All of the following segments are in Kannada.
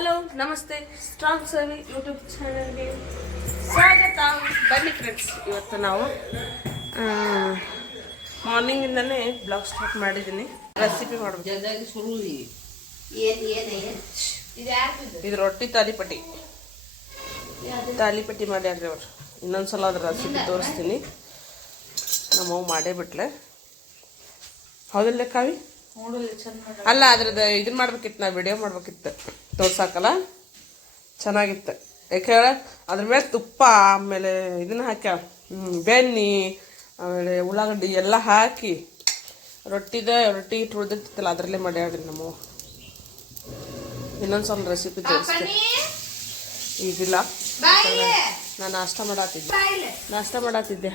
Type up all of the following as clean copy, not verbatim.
ಹಲೋ ನಮಸ್ತೆ ಸ್ಟ್ರಾಂಗ್ ಸವಿ ಯೂಟ್ಯೂಬ್ ಚಾನಲ್ಗೆ ಸ್ವಾಗತ. ಬನ್ನಿ ಫ್ರೆಂಡ್ಸ್, ಇವತ್ತು ನಾವು ಮಾರ್ನಿಂಗಿಂದನೇ ಬ್ಲಾಗ್ ಸ್ಟಾರ್ಟ್ ಮಾಡಿದ್ದೀನಿ. ರೆಸಿಪಿ ಮಾಡಬೇಕು. ಇದು ರೊಟ್ಟಿ ತಾಲಿಪಟ್ಟಿ ಮಾಡ್ಯಾರ್ರಿ ಅವ್ರು. ಇನ್ನೊಂದ್ಸಲ ಅದ್ರ ರೆಸಿಪಿ ತೋರಿಸ್ತೀನಿ. ನಮ್ಮವು ಮಾಡೇ ಬಿಟ್ಲೆ. ಹೌದಿಲ್ಲ ಕಾವಿ? ಅಲ್ಲ, ಅದ್ರದ್ದು ಇದನ್ನ ಮಾಡ್ಬೇಕಿತ್ತು, ನಾವು ವಿಡಿಯೋ ಮಾಡ್ಬೇಕಿತ್ತು, ತೋರ್ಸಾಕಲ್ಲ. ಚೆನ್ನಾಗಿತ್ತು. ಯಾಕೆ ಹೇಳ, ಅದ್ರ ಮೇಲೆ ತುಪ್ಪ, ಆಮೇಲೆ ಇದನ್ನ ಹಾಕ್ಯಾವ, ಬೆಣ್ಣೆ, ಆಮೇಲೆ ಉಳ್ಳಾಗಡ್ಡಿ ಎಲ್ಲ ಹಾಕಿ ರೊಟ್ಟಿ ಇಟ್ಟು ಉಳ್ದಿರ್ತಿತ್ತಲ್ಲ, ಅದರಲ್ಲೇ ಮಾಡ್ಯಾಡ್ರಿ ನಮ್ಮವು. ಇನ್ನೊಂದ್ಸಲ ರೆಸಿಪಿ ತೋರಿಸ್ತೀನಿ. ಈಗಿಲ್ಲ, ನಾನು ನಾಷ್ಟ ಮಾಡತ್ತಿದ್ದೆ,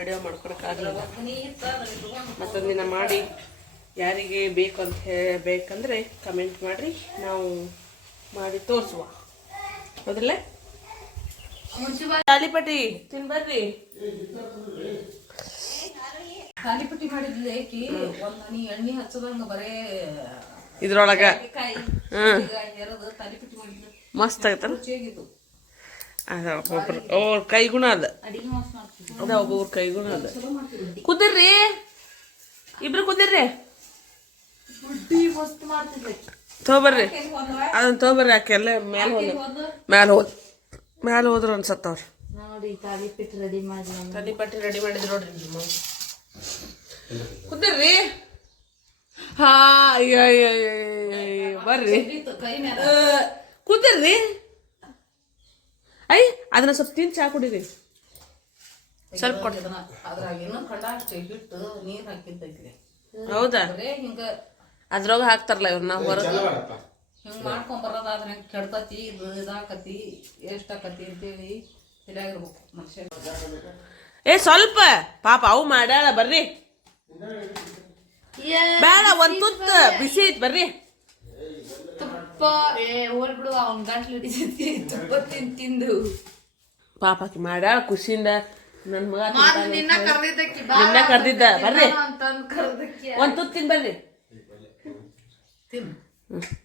ವಿಡಿಯೋ ಮಾಡ್ಕೊಳಕ್ಕಾಗಲಿಲ್ಲ. ಮತ್ತೊಂದಿನ ಮಾಡಿ ಯಾರಿಗೆ ಬೇಕು ಅಂತ ಬೇಕಂದ್ರೆ ಕಮೆಂಟ್ ಮಾಡಿರಿ, ನಾವು ಮಾಡಿ ತೋರಿಸುವ. ಹೌದಲ್ಲ? ತಾಲಿಪಟ್ಟಿ ತಿನ್ಬರ್ರಿ. ತಾಲಿಪಟ್ಟಿ ಮಾಡಿದ್ಲೆ ಎಣ್ಣೆ ಹಚ್ಚದಂಗ ಬರೇ ಇದ್ರೊಳಗ ಮಸ್ತ್ ಆಗತ್ತ. ಅದ ಒಬ್ಬೊಬ್ರು ಅವ್ರ ಕೈಗುಣ ಅದ, ಒಬ್ಬೊಬ್ರ ಕೈಗುಣ ಅದ. ಕುದಿರ್ರಿ, ಇಬ್ರು ಕುದಿರ್ರಿ. ತಗೋಬರ್ರಿ, ಅದನ್ನ ತಗೋಬರ್ರಿ. ಯಾಕೆಲ್ಲ ಮ್ಯಾಲ ಹೋದ್ರು ಅನ್ಸತ್ತವ್ರು. ತಾಲಿಪಟ್ಟಿ ರೆಡಿ ಮಾಡಿದ್ರು ನೋಡ್ರಿ. ಕುದಿರ್ರಿ. ಹಾ, ಬರ್ರಿ, ಕುದಿರ್ರಿ. ಅದನ್ನ ಸ್ವಲ್ಪ ತಿನ್ ಚಾ ಕುಡೀರಿ. ಸ್ವಲ್ಪ ಕೊಡ್ರಿ. ಹೌದಾ? ಅದ್ರೊಳಗ ಹಾಕ್ತಾರಲ್ಲ ಇವ್ರು, ನಾವು ಹೊರಗೆ ಹಿಂಗ್ ಮಾಡ್ಕೊಂಡ್ ಬರೋದಾದ್ರೆ ಕೆಡ್ತತಿ, ಇದಾಕತಿ, ಎಷ್ಟಾಕತಿ ಅಂತೇಳಿ ತಿಳಿಯಾಗಿರ್ಬೇಕು ಮನುಷ್ಯ. ಸ್ವಲ್ಪ ಪಾಪ ಅವು ಮಾಡ್ಯಾಳ. ಬರ್ರಿ, ಬೇಡ, ಒಂದ್ ತುತ್ತ ಬಿಸಿ ಐತ್, ಬರ್ರಿ. ತುಪ್ಪ ಓಡ್ಬಿಡು, ಅವ್ನ ಗಂಟ್ಲು ಹಿಡಿತೈತಿ ತುಪ್ಪ ತಿಂದು. ಪಾಪಕ್ಕೆ ಮಾಡ್ಯಾಳ ಖುಷಿಯಿಂದ. ನನ್ ಮಗ ನಿನ್ನ ಕರ್ದಿದ್ದ, ಬರ್ರಿ, ಒಂದ್ ತುತ್ತ ತಿನ್ ಬರ್ರಿ.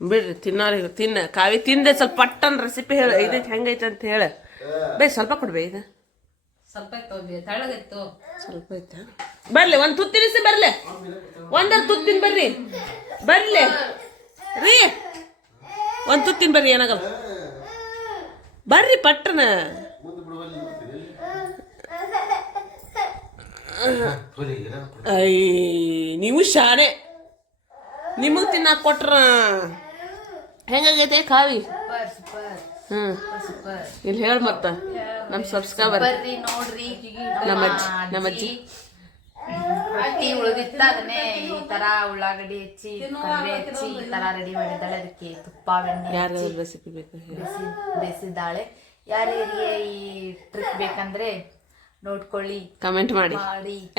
ಬಿಡ್ರಿ, ತಿನ್ನೋರಿಗೆ ತಿನ್ನ. ಕಾವಿ ತಿಂದೆ ಸ್ವಲ್ಪ ಪಟ್ಟನ್ ರೆಸಿಪಿ ಹೇಳ, ಇದೈತಿ ಹೆಂಗೈತೆ ಅಂತ ಹೇಳ. ಸ್ವಲ್ಪ ಕೊಡ್ಬೇ. ಇದು ಸ್ವಲ್ಪ ತಳಗಿತ್ತು, ಸ್ವಲ್ಪ ಐತೆ. ಬರ್ಲಿ, ಒಂದ್ ತುತ್ತ ತಿನ್ನಿಸಿ ಬರ್ಲಿ. ಒಂದರ ತುತ್ತ ತಿನ್ ಬರ್ರಿ. ಬರ್ಲಿ ರೀ, ಒಂದ್ ತುತ್ತ ತಿನ್ ಬರ್ರಿ, ಏನಾಗಲ್ಲ. ಬರ್ರಿ ಪಟ್ಟನ. ನೀವು ಶಾಣೆ. ನಿಮಗ್ ತಿನ್ನಾಕ ಕೊಟ್ರ ಹೆಂಗಾಗೈತೆ ಕಾವಿ? ಇಲ್ಲಿ ಹೇಳ ಮತ್ತ ನಮ್ ಸಬ್ಸ್ಕ್ರೈಬರ್ ನೋಡ್ರಿ. ನಮ್ಮಜ್ಜಿ ರೊಟ್ಟಿ ಉಳಿದಿತ್ತ, ಅದನ್ನೇ ಈ ತರ ಉಳ್ಳಾಗಡ್ಡಿ ಹೆಚ್ಚಿ ಈ ತರ ರೆಡಿ ಮಾಡಿದ್ದಾಳೆ. ಅದಕ್ಕೆ ತುಪ್ಪ ಬೆಣ್ಣೆ ರೆಸಿಪಿ ಬೇಕು ಬೇಯಿಸಿದ್ದಾಳೆ. ಯಾರ್ಯಾರಿಗೆ ಈ ಟ್ರಿಕ್ ಬೇಕಂದ್ರೆ ನೋಡ್ಕೊಳ್ಳಿ, ಕಮೆಂಟ್ ಮಾಡಿ.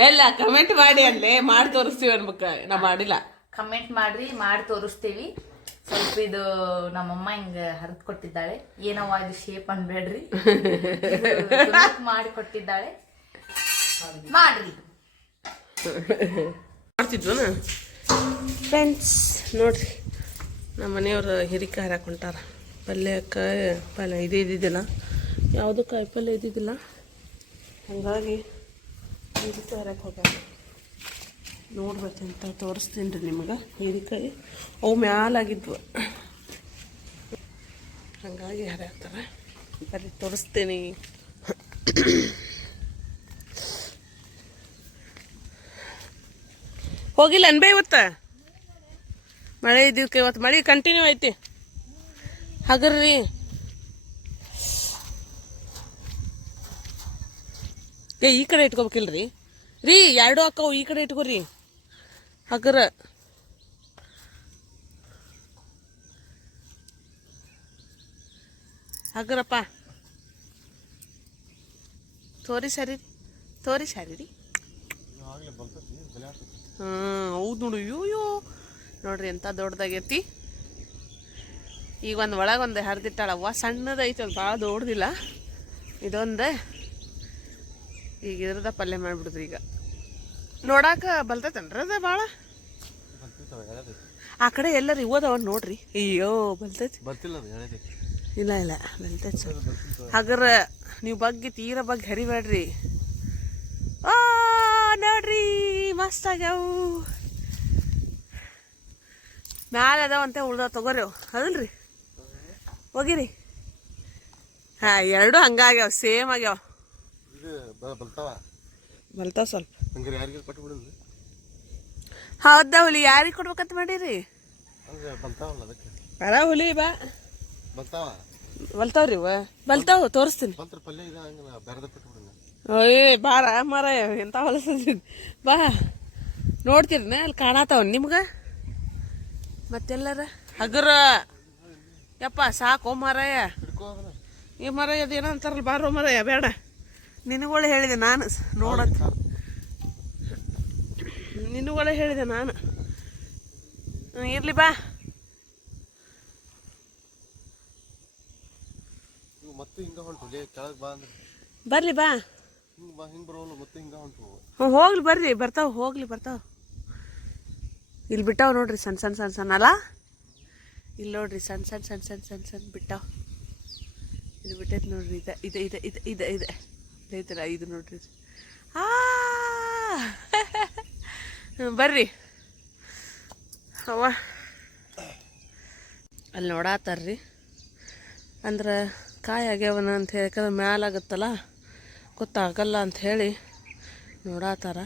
ಎಲ್ಲ ಕಮೆಂಟ್ ಮಾಡಿ, ಅಲ್ಲೇ ಮಾಡಿ ತೋರಿಸ್ತೀವಿ ಅನ್ಬೇಕ. ನಾ ಮಾಡಿಲ್ಲ. ಕಮೆಂಟ್ ಮಾಡ್ರಿ, ಮಾಡಿ ತೋರಿಸ್ತೀವಿ. ಸ್ವಲ್ಪ ಇದು ನಮ್ಮಮ್ಮ ಹಿಂಗ ಹರಿದ್ ಕೊಟ್ಟಿದ್ದಾಳೆ. ಏನವ್ವ ಇದು ಶೇಪ್ ಅನ್ಬೇಡ್ರಿ, ಮಾಡಿ ಕೊಟ್ಟಿದ್ದಾಳೆ. ಮಾಡ್ರಿ. ಮಾಡ್ತಿದ್ವನ ಫ್ರೆಂಡ್ಸ್? ನೋಡ್ರಿ, ನಮ್ಮ ಮನೆಯವ್ರು ಹಿರಿಕಾಯಿ ಹಾಕೊಂಟಾರ. ಪಲ್ಯ ಇದ್ದಿದ್ದಿಲ್ಲ, ಯಾವುದೂ ಕಾಯಿ ಪಲ್ಯ ಇದ್ದಿದ್ದಿಲ್ಲ. ಹಾಗಾಗಿ ಹಿರಿಕಾಯಿ ಹರಕ್ಕೆ ಹೋಗ್ಯಾರ. ನೋಡ್ಬೇಕಂತ ತೋರಿಸ್ತೀನಿ ರೀ ನಿಮಗೆ. ಹೀರಿಕಾಯಿ ಅವು ಮ್ಯಾಲಾಗಿದ್ವು, ಹಾಗಾಗಿ ಹರಿಯಾಕ್ತಾರೆ. ಬರೀ ತೋರಿಸ್ತೀನಿ. ಹೋಗಿಲ್ಲ ಅನ್ಬೇ ಇವತ್ತು? ಮಳೆ ಇದ್ದೀವಿ ಇವತ್ತು. ಮಳೆ ಕಂಟಿನ್ಯೂ ಐತಿ. ಹಗರ್ರಿ, ಈ ಕಡೆ ಇಟ್ಕೋಬೇಕಿಲ್ರಿ ರೀ. ಎರಡು ಅಕ್ಕವು ಈ ಕಡೆ ಇಟ್ಕೋರಿ. ಹಗರ ಹಗರಪ್ಪ, ತೋರಿ ಸರಿ ರೀ. ಹೌದು ನೋಡು. ಅಯ್ಯೋ ನೋಡ್ರಿ, ಎಂತ ದೊಡ್ಡದಾಗೈತಿ. ಈಗ ಒಳಗೊಂದು ಹರಿದಿಟ್ಟಾಳವ್ವ. ಸಣ್ಣದೈತಿ, ಅದು ಭಾಳ ದೊಡ್ಡದಿಲ್ಲ. ಇದೊಂದು ಈಗ ಇದ್ರದ ಪಲ್ಯ ಮಾಡಿಬಿಡುದ್ರಿ. ಈಗ ನೋಡಾಕ ಬಲ್ತೈತೇನ್ರಿ ಅದ ಭಾಳ? ಆ ಕಡೆ ಎಲ್ಲರೂ ಇವದವ ನೋಡ್ರಿ. ಅಯ್ಯೋ ಬಲ್ತೈತಿ. ಬರ್ತಿಲ್ಲ ಅದು ಹೇಳಿದೆ. ಇಲ್ಲ ಇಲ್ಲ ಬಲ್ತೈತಿ ಸರ್. ಹಾಗಾರ ನೀವು ಬಗ್ಗೆ ತೀರ ಬಗ್ಗೆ ಹರಿಬೇಡ್ರಿ. ಆ ನೋಡ್ರಿ ಮಸ್ತ್ ಆಗ್ಯಾವು. ಮ್ಯಾಲೆ ಅದಾವಂತೆ ಉಳ್ದಾವ ತಗೋರಿ ಅವು ಅದಲ್ರಿ ಹೋಗಿರಿ. ಹಾಂ ಎರಡು ಹಂಗಾಗ್ಯಾವ ಸೇಮ್ ಆಗ್ಯಾವ. ಬಲ್ತಾವ ಸ್ವಲ್ಪ. ಹೌದಾ ಹುಲಿ ಯಾರಿಗೆ ಕೊಡ್ಬೇಕಂತ ಮಾಡೀರಿ? ಅರ ಹುಲಿ ಬಾ ಬಲ್ತಾವ್ರಿ ಬಲ್ತಾವ ತೋರಿಸ್ತೀನಿ. ಏ ಬಾರ ಮರ ಎಂತ ಹೊಲಸಿದ್ ಬಾ ನೋಡ್ತೀರಿ ಅಲ್ಲಿ ಕಾಣತಾವ ನಿಮ್ಗೆ ಮತ್ತೆಲ್ಲರ ಹಗರ ಯಪ್ಪ ಸಾಕು ಮರಯ್ಯ. ಈ ಮರಯ್ಯ ಅದೇನೋ ಅಂತಾರಲ್ಲ ಬಾರೋ ಮರಯ್ಯ ಬೇಡ ನಿನಗೊಳೆ ಹೇಳಿದೆ ನಾನು ನೋಡತ್ ನಿನಗೊಳೆ ಹೇಳಿದೆ ನಾನು. ಇರ್ಲಿ ಬಾ ಬರ್ಲಿ ಬಾ ಹೋಗ್ಲಿ ಬರ್ರಿ ಬರ್ತಾವ ಹೋಗ್ಲಿ ಬರ್ತಾವ. ಇಲ್ಲಿ ಬಿಟ್ಟಾವ ನೋಡ್ರಿ ಸಣ್ಣ ಸಣ್ಣ ಸಣ್ಣ ಸಣ್ಣ ಅಲ್ಲ ಇಲ್ಲಿ ನೋಡ್ರಿ ಸಣ್ಣ ಸಣ್ಣ ಸಣ್ಣ ಸಣ್ಣ ಸಣ್ಣ ಸಣ್ಣ ಬಿಟ್ಟಾವ. ಇದು ಬಿಟ್ಟೈತೆ ನೋಡ್ರಿ ಇದೆ ಇದೆ ಇದೆ ಇದೆ ಇದೆ ಇದೆ ಐತಲ್ಲ ಇದು ನೋಡ್ರಿ. ಬರ್ರಿ ಅವ ಅಲ್ಲಿ ನೋಡಾತಾರ್ರಿ ಅಂದ್ರೆ ಕಾಯಿ ಆಗ್ಯಾವನ ಅಂತ ಹೇಳಿ ಯಾಕಂದ್ರೆ ಮ್ಯಾಲಾಗತ್ತಲ್ಲ ಗೊತ್ತಾಗಲ್ಲ ಅಂಥೇಳಿ ನೋಡಾತಾರ.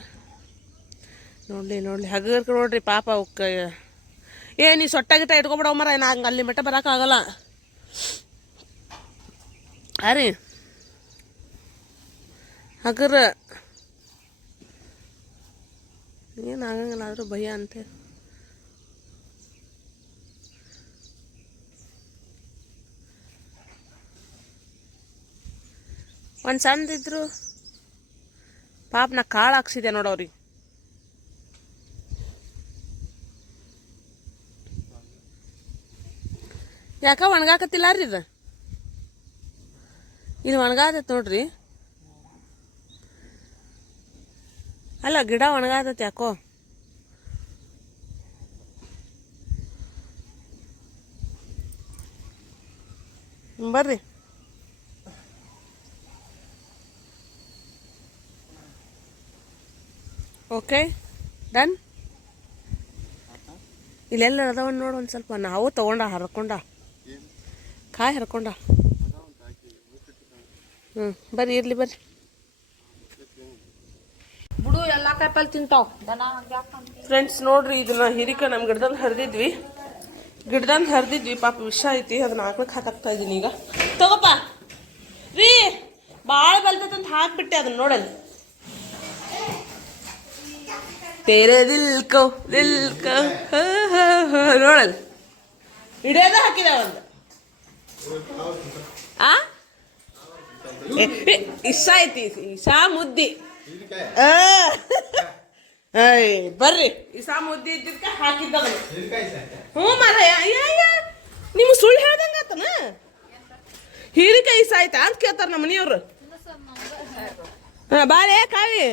ನೋಡಲಿ ಹಗರ್ಕ ನೋಡ್ರಿ ಪಾಪ ಅವಕ್ಕೆ ನೀ ಸೊಟ್ಟಾಗಿಟ್ಟ ಇಟ್ಕೊಬಿಡವ ಮರ ನಾ ಹಂಗೆ ಅಲ್ಲಿ ಮಟ್ಟ ಬರೋಕ್ಕಾಗಲ್ಲ ಅರಿ ಹಗರ ಏನು ಆಗಂಗಿಲ್ಲ ಆದರೂ ಭಯ ಅಂತೆ. ಒಂದು ಸಣ್ಣದಿದ್ರು ಪಾಪ ನಾ ಕಾಳು ಹಾಕ್ಸಿದೆ ನೋಡವ್ರಿಗೆ. ಯಾಕ ಒಣಗಾಕತ್ತಿಲ್ಲ ರೀ ಇದು ಒಣಗಾತೈತೆ ನೋಡ್ರಿ. ಅಲ್ಲ ಗಿಡ ಒಣಗಾತೈತೆ ಯಾಕೋ. ಬರ್ರಿ ಓಕೆ ಡನ್. ಇಲ್ಲೆಲ್ಲ ಅದಾವನ್ ನೋಡು ಒಂದು ಸ್ವಲ್ಪ ನಾವು ತಗೊಂಡ ಹರ್ಕೊಂಡ ಕಾಯಿ ಹರ್ಕೊಂಡ. ಬರ್ರಿ ಇರ್ಲಿ ಬರ್ರಿ ಬಿಡು ಎಲ್ಲ ಕಾಯಿಪಲ್ಲೆ ತಿಂತಾವ ಫ್ರೆಂಡ್ಸ್. ನೋಡ್ರಿ ಇದನ್ನ ಹಿರಿಕ ನಮ್ಮ ಗಿಡದಲ್ಲಿ ಹರಿದಿದ್ವಿ ಪಾಪ ವಿಷ ಐತಿ ಅದನ್ನ ಹಾಕ್ಲಿಕ್ಕೆ ಹಾಕಾಗ್ತಾ ಇದ್ದೀನಿ ಈಗ. ತಗೋಪ್ಪ ರೀ ಭಾಳ ಬಲ್ತಂತ ಹಾಕ್ಬಿಟ್ಟೆ ಅದನ್ನ ನೋಡಲ್ಲಿ. ತೇರೆ ದಿಲ್ ಕೋ ನೋಡಲ್ಲಿ ಹಿಡಿಯೋದ ಹಾಕಿದ ಒಂದು ಇಷ್ಟ ಐತಿ ಇಸಾ ಮುದ್ದಿ. ಬರ್ರಿ ಇಸಾ ಮುದ್ದಿ ಇದ್ದಿದ್ಕ ಹಾಕಿದ್ದ ಹ್ಞೂ ಮಾರಯ್ಯ. ಅಯ್ಯ ನಿಮ್ಗೆ ಸುಳ್ಳು ಹೇಳ್ದಂಗ ಆತನ ಹೀರಿಕಾಯಿ ಇಸ ಆಯ್ತಾ ಅಂತ ಕೇಳ್ತಾರ ನಮ್ಮ ಮನೆಯವ್ರು. ಬಾರೇ ಕಾವಿ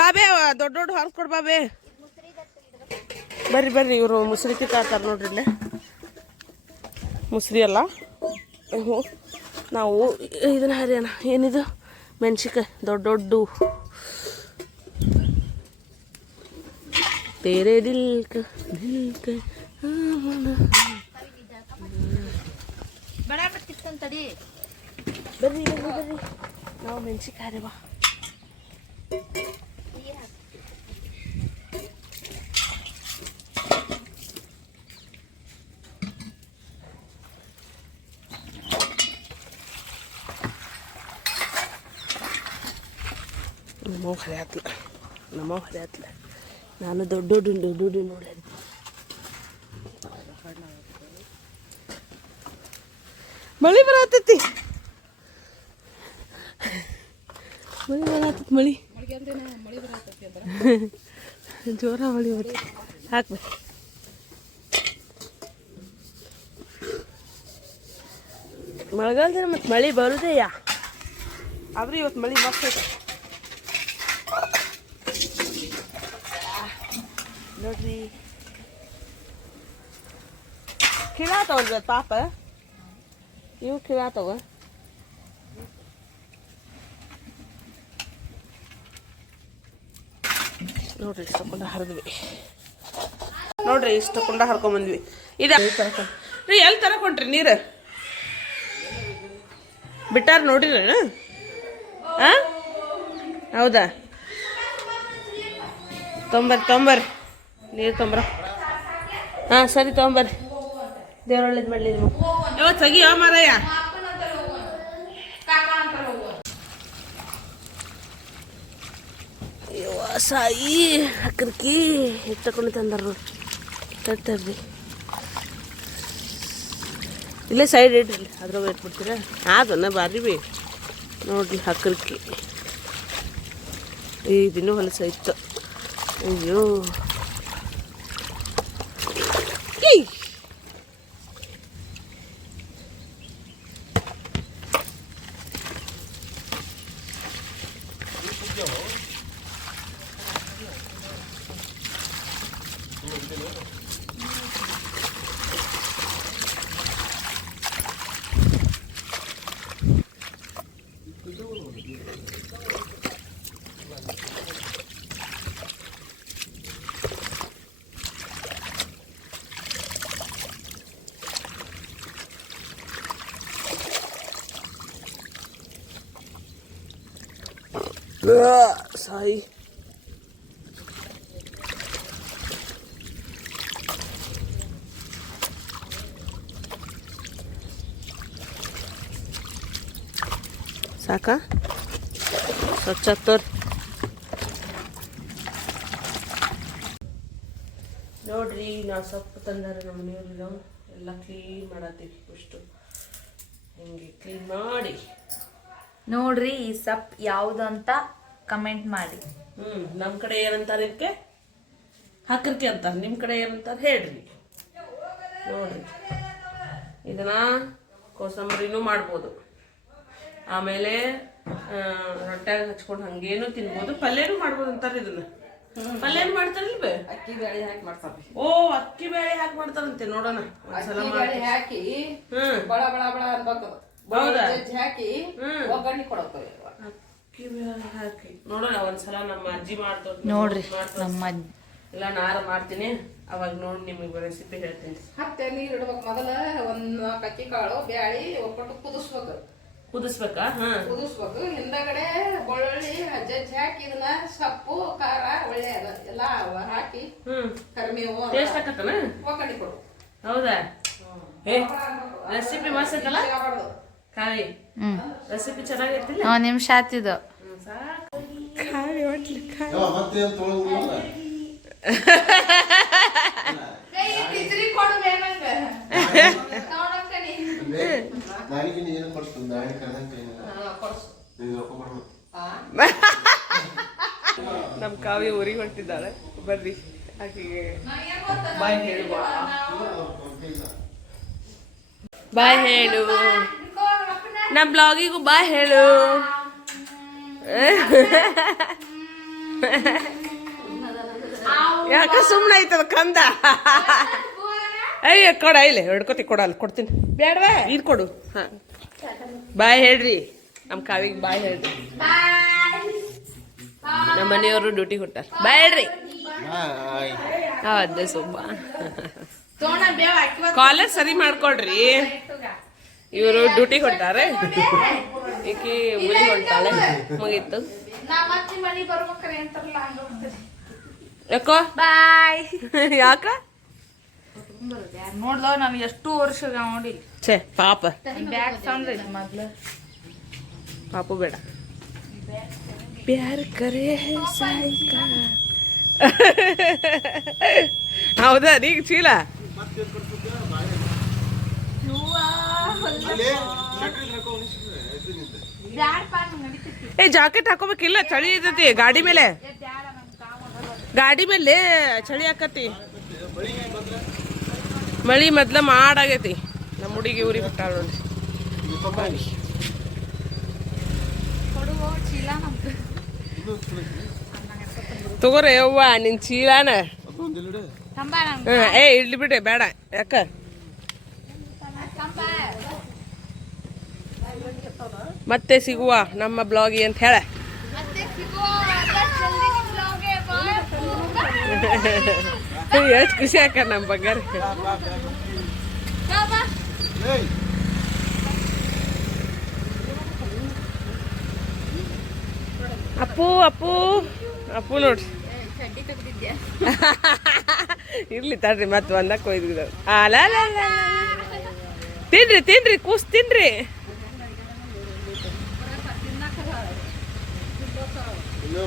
ಬಾಬೇ ದೊಡ್ಡ ದೊಡ್ಡ ಹೊರಸ್ಕೊಡ್ ಬಾಬೇ. ಬರ್ರಿ ಇವರು ಮುಸ್ರಿ ಕಿತ್ತಾಡ್ತಾರೆ ನೋಡ್ರಿ ಇಲ್ಲೇ ಮುಸ್ರಿ ಅಲ್ಲ ನಾವು ಇದನ್ನ ಹರಿಯೋಣ. ಏನಿದು ಮೆಣ್ಸಿಕಾಯಿ ದೊಡ್ಡ ತೇರೆ ದಿಲ್ಕ ಬರ್ರಿ ನಾವು ಮೆಣ್ಸಿಕಾಯಿ ಹರಿವಾ. ನಮ್ಮವ್ ಹರಿಯತ್ಲ ನಾನು ದೊಡ್ಡ ನೋಡಿ ಮಳಿ ಬರತೈತಿ ಮಳಿ ಜೋರ ಮಳಿ ಬರ್ತೈತಿ ಹಾಕ್ಬೇಕು. ಮಳೆಗಾಲ ದಿನ ಮತ್ತು ಮಳೆ ಬರುದೇಯಾ ಆದ್ರೆ ಇವತ್ತು ಮಳೆ ಮಸ್ತ್ ಐತೆ ನೋಡ್ರಿ. ಕೀಳಾತವಲ್ರಿ ಅದು ಪಾಪ ಇವು ಕೀಳಾತವ ನೋಡ್ರಿ ಇಷ್ಟು ಕುಂಡ ಹರಿದ್ವಿ ನೋಡ್ರಿ ಇಷ್ಟು ಕುಂಡ ಹರ್ಕೊಂಬಂದ್ವಿ ಇದು ರೀ ಎಲ್ಲಿ ತರಕೊಂಡ್ರಿ ನೀರು ಬಿಟ್ಟಾರ ನೋಡ್ರಿ ಹಾಂ ಹೌದಾ ತೊಂಬರ್ರಿ ನೀರು ತೊಂಬರ ಹಾಂ ಸರಿ ತೊಗೊಂಬರ್ರಿ ದೇವ್ರ ಒಳ್ಳೇದು ಮಾಡಲಿ ಯಾವತ್ತು ಸಗಿ ಯಾವ ಮಾರಯ್ಯ ಸಾಯಿ ಅಕ್ಕರ್ಕಿ ತಕೊಂಡು ತಂದಾರ ನೋಡ್ರಿ ತರ್ತಾರ್ರಿ ಇಲ್ಲೇ ಸೈಡ್ ಇಡ್ರಿ ಅದ್ರಾಗ ಇಟ್ಬಿಡ್ತೀರ ಅದನ್ನ ಬಾರಿ ಬಿ ನೋಡ್ರಿ ಅಕ್ಕರ್ಕಿ ಇದನ್ನೂ ಹೊಲಸ ಇತ್ತು ಅಯ್ಯೋ ಸಾಯಿ ಸಾಕಾ ಸ್ವಚ್ಛ ತೋರ್ ನೋಡ್ರಿ ನಾವು ಸೊಪ್ಪು ತಂದಾರೆ ನಮ್ಮ ಮನೆಯವ್ರು ನಾವು ಎಲ್ಲ ಕ್ಲೀನ್ ಮಾಡತ್ತೀವಿ ಅಷ್ಟು ಹಿಂಗೆ ಕ್ಲೀನ್ ಮಾಡಿ ನೋಡ್ರಿ ಈ ಸಪ್ ಯಾವ್ದು ಅಂತ ಕಮೆಂಟ್ ಮಾಡಿ. ನಮ್ಮ ಕಡೆ ಏನಂತಾರೆ ಇದಕ್ಕೆ ಹಕ್ಕರ್ಕೆ ಅಂತಾರೆ, ನಿಮ್ಮ ಕಡೆ ಏನಂತಾರೆ ಹೇಳ್ರಿ. ನೋಡ್ರಿ ಇದನ್ನ ಕೋಸಂಬರಿನೂ ಮಾಡ್ಬೋದು, ಆಮೇಲೆ ರೊಟ್ಟಾಗ ಹಚ್ಕೊಂಡು ಹಂಗೇನು ತಿನ್ಬೋದು, ಪಲ್ಯನೂ ಮಾಡ್ಬೋದು ಅಂತಾರೆ. ಇದನ್ನ ಪಲ್ಯನೂ ಮಾಡ್ತಾರಲ್ವೇ? ಅಕ್ಕಿ ಬೇಳೆ ಹಾಕಿ ಮಾಡ್ತಾರೆ. ಓ ಅಕ್ಕಿ ಬೇಳೆ ಹಾಕಿ ಮಾಡ್ತಾರಂತೆ, ನೋಡೋಣ ಒಂದ್ಸಲ ಹಾಕಿ ಬಳ ಬಳ ಬಳ ಅನ್ಬೇಕು. ಹಾಕಿ ಒಗ್ಗರಣೆ ಕೊಡೋದು. ಅಕ್ಕಿ ಬೇಳೆ ಹಾಕಿ ನೋಡೋಣ ಒಂದ್ಸಲ. ನಮ್ಮ ಅಜ್ಜಿ ನೋಡ್ರಿ ನಮ್ಮ ಇಲ್ಲ ನಾರ ಮಾಡ್ತೀನಿ, ಅವಾಗ ನೋಡಿ ನಿಮಗೆ ರೆಸಿಪಿ ಹೇಳ್ತೀನಿ. ಮತ್ತೆ ನೀರು ಇಡ್ಬೇಕು. ಮೊದಲ ಒಂದ್ ಅಕ್ಕಿ ಕಾಳು ಬ್ಯಾಳಿ ಒಪ್ಪಟ್ಟು ಕುದಿಸ್ಬೇಕು. ಕುದಿಸ್ಬೇಕಾ? ಕುದಿಸ್ಬೇಕು. ಹಿಂದಗಡೆ ಬೆಳ್ಳುಳ್ಳಿ ಜಜ್ಜಿ ಹಾಕಿ ಇದನ್ನ ಸೊಪ್ಪು ಖಾರ ಒಳ್ಳೆ ಎಲ್ಲ ಹಾಕಿ ಕರಿಮೇವು ಟೇಸ್ಟ್ ಆಕತ್ತನ ಒಗ್ಗರಣೆ ಕೊಡು. ಹೌದಾ? ರೆಸಿಪಿ ಮಸ್ತ್ ಐತಲ್ಲ ಕಾವಿ? ರೆಸಿಪಿ ಚೆನ್ನಾಗೈತಿಲ್ಲ? 1 ನಿಮಿಷ ಆತಿದ್ದು. ಕಾವಿ ಹೊಟ್ಲಿ ನಮ್ ಕಾವಿ ಊರಿಗೆ ಹೊಂಟಿದ್ದಾಳೆ. ಬರ್ರಿ ಆಕೆಗೆ ಬಾಯ್ ಹೇಳುವ. ಬಾಯ್ ಹೇಳು, ನಮ್ಮ ಬ್ಲಾಗಿಗೂ ಬಾಯ್ ಹೇಳು. ಯಾಕ ಸುಮ್ಮನೆ ಐತದ ಕಂದ? ಅಯ್ಯ ಕೊಡ, ಇಲ್ಲ ಹಿಡ್ಕೊತಿ, ಕೊಡಲ್ಲ, ಕೊಡ್ತೀನಿ. ಬೇಡವಾ? ಇದು ಕೊಡು. ಹಾ ಬಾಯ್ ಹೇಳ್ರಿ, ನಮ್ಮ ಕಾವಿಗೆ ಬಾಯ್ ಹೇಳ್ರಿ. ನಮ್ಮ ಮನೆಯವರು ಡ್ಯೂಟಿ ಕೊಟ್ಟಾರ. ಬಾಯ್ ಹೇಳ್ರಿ. ಅದೇ ಸುಬ್ಬ ಕಾಲೇಜ್ ಸರಿ ಮಾಡ್ಕೊಳ್ರಿ. ಇವರು ಡ್ಯೂಟಿ ಹೊಂಟಾರೆ, ಈಕಿ ಊರಿಗೆ ಹೊಂಟಾಳೆ. ಮುಗೀತು. ಯಾಕೋ ಬಾಯ್. ಯಾಕ ನೋಡ್ದವ್ ನಾನು ಎಷ್ಟು ವರ್ಷ ನೋಡಿ. ಛೇ ಪಾಪ, ಬ್ಯಾಗ್ ತಂದ್ರಿ ಮೊದ್ಲು. ಪಾಪು ಬೇಡ. ಪ್ಯಾರ್ ಕರೆ ಸಾಯ್ಕಾ. ಹೌದಾ? ನೀಗ ಚೀಲ ಜಾಕೆಟ್ ಹಾಕೋಬೇಕಿಲ್ಲ, ಚಳಿ ಇರ್ತೈತಿ ಗಾಡಿ ಮೇಲೆ. ಗಾಡಿ ಮೇಲೆ ಚಳಿ ಹಾಕತಿ. ಮಳಿ ಮೊದ್ಲ ಮಾಡಾಗೈತಿ. ನಮ್ಮ ಹುಡುಗಿ ಊರಿಗೆ ಬಿಟ್ಟಾಳ ನೋಡಿ. ತಗೋರಿ ಯವ್ವ ನಿನ್ ಚೀಲಾನ. ಏ ಇಡ್ಲಿ ಬಿಡ್ರಿ, ಬೇಡ. ಯಾಕ ಮತ್ತೆ ಸಿಗುವ ನಮ್ಮ ಬ್ಲಾಗಿ ಅಂತ ಹೇಳ. ಎಷ್ಟು ಖುಷಿ ಆಕ ನಮ್ಮ ಬಂಗಾರ. ಅಪ್ಪು ಅಪ್ಪು ಅಪ್ಪು ನೋಡ್ರಿ ಇರ್ಲಿ ತಡ್ರಿ ಮತ್ತೆ ಒಂದಕ್ಕೆ ಒಯ್ದು ಅಲ್ಲ ತಿನ್ರಿ ತಿನ್ರಿ ಕೂಸ್ ತಿನ್ರಿ. No.